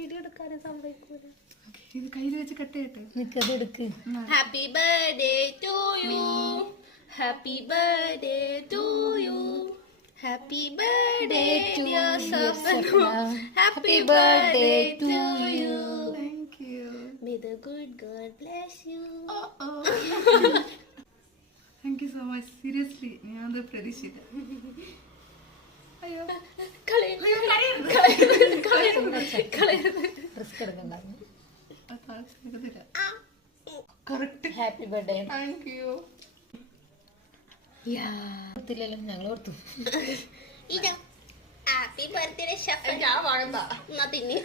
Video എടുക്കാനും സമ്മതിക്കൂല. ഇത് കയ്യിൽ വെച്ച് കട്ട് ചെയ്യട്ടെ. നിക്കത് എടുക്ക്. Happy birthday to you, happy birthday to you, happy birthday dear Safana, happy birthday to you. Thank you. May the good God bless you. Thank you so much. Seriously, ഞാനത് പ്രതീക്ഷിച്ചില്ല. അയ്യോ റിസ്ക് എടുക്കണ്ട. Correct. Happy birthday. Thank you. ഓർത്തില്ലല്ലോ, ഞങ്ങൾ ഓർത്തു. ഇതാ happy birthday ഷഫന. ഞാൻ വാങ്ങണ്ട. എന്നാ തിന്നി